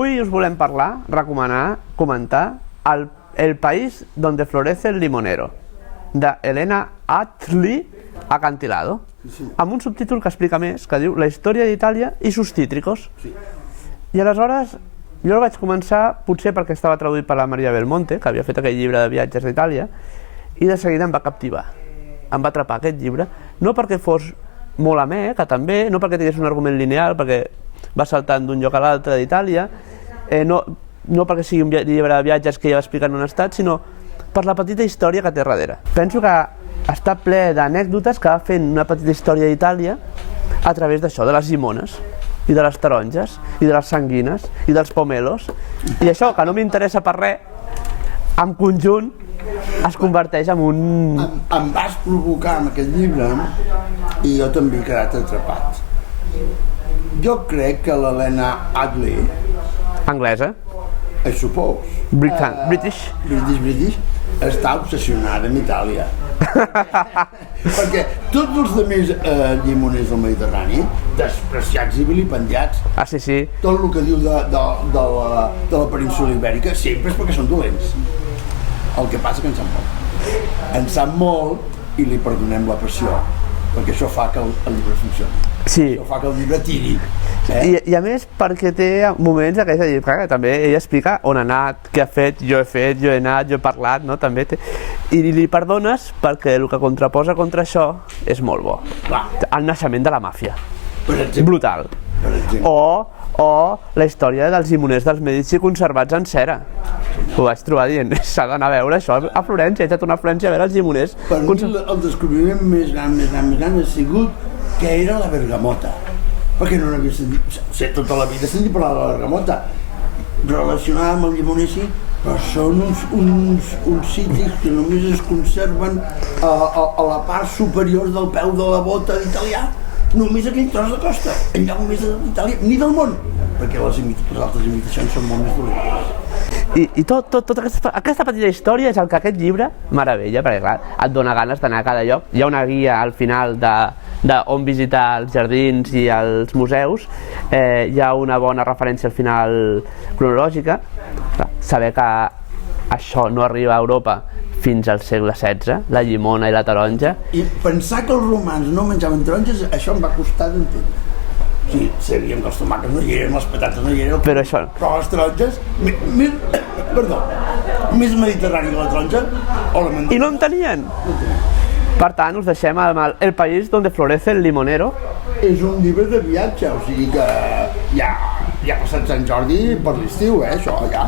Avui us volem parlar, recomanar, comentar El país donde florece el limonero, de Elena Attlee Acantilado, amb un subtítol que explica més, que diu La història d'Itàlia i sus cítricos. I aleshores jo el vaig començar, potser perquè estava traduït per la Maria Belmonte, que havia fet aquell llibre de viatges d'Itàlia, i de seguida em va captivar, em va atrapar aquest llibre, no perquè fos molt amè, que també, no perquè tingués un argument lineal, perquè va saltant d'un lloc a l'altre d'Itàlia, no perquè sigui un llibre de viatges que ja va explicant un estat, sinó per la petita història que té darrere. Penso que està ple d'anècdotes que va fent una petita història d'Itàlia a través d'això, de les llimones, i de les taronges, i de les sanguines, i dels pomelos, i això, que no m'interessa per res, en conjunt es converteix en un... Em vas provocar amb aquest llibre i jo també he quedat atrapat. Jo crec que l'Elena Attlee... Anglesa. I suppose. British, està obsessionada amb Itàlia. Perquè tots els altres llimoners del Mediterrani, despreciats i vilipendiats, sí. tot el que diu de la península ibèrica sempre és perquè són dolents. El que passa que en sap molt. En sap molt i li perdonem la passió, perquè això fa que el llibre funcioni. Això fa que el llibre tiri. I a més perquè té moments d'aquesta llibre, que també ella explica on ha anat, què ha fet, jo he anat, jo he parlat, no? També té... I li perdones perquè el que contraposa contra això és molt bo. El naixement de la màfia. Brutal. O la història dels llimoners dels Medici conservats en cera. Ho vaig trobar dient, s'ha d'anar a veure això a Florència, he estat a Florència a veure els llimoners. Per mi el descobriment més gran ha sigut que era la bergamota. Perquè no n'havia sentit, tota la vida sentit parlar de la bergamota, relacionada amb el llimoner sí, però són uns cítrics que només es conserven a la part superior del peu de la bota d'italià, només aquell tros de costa, enlloc més d'Itàlia, ni del món, perquè les altres imitacions són molt més dolentes. I tota aquesta petita història és el que aquest llibre meravella, perquè clar, et dona ganes d'anar a cada lloc. Hi ha una guia al final d'on visitar els jardins i els museus, hi ha una bona referència al final cronològica. Saber que això no arriba a Europa fins al segle XVI, la llimona i la taronja. I pensar que els romans no menjaven taronges, això em va costar d'entendre. Sí, sabíem que els tomàquets no hi eren, les patates no hi eren, però les taronges, més mediterrani que la taronja, o la mandioca. I no en tenien! Per tant, us deixem amb El país donde florece el limonero. És un llibre de viatge, o sigui que ja ha passat Sant Jordi per l'estiu, això, ja.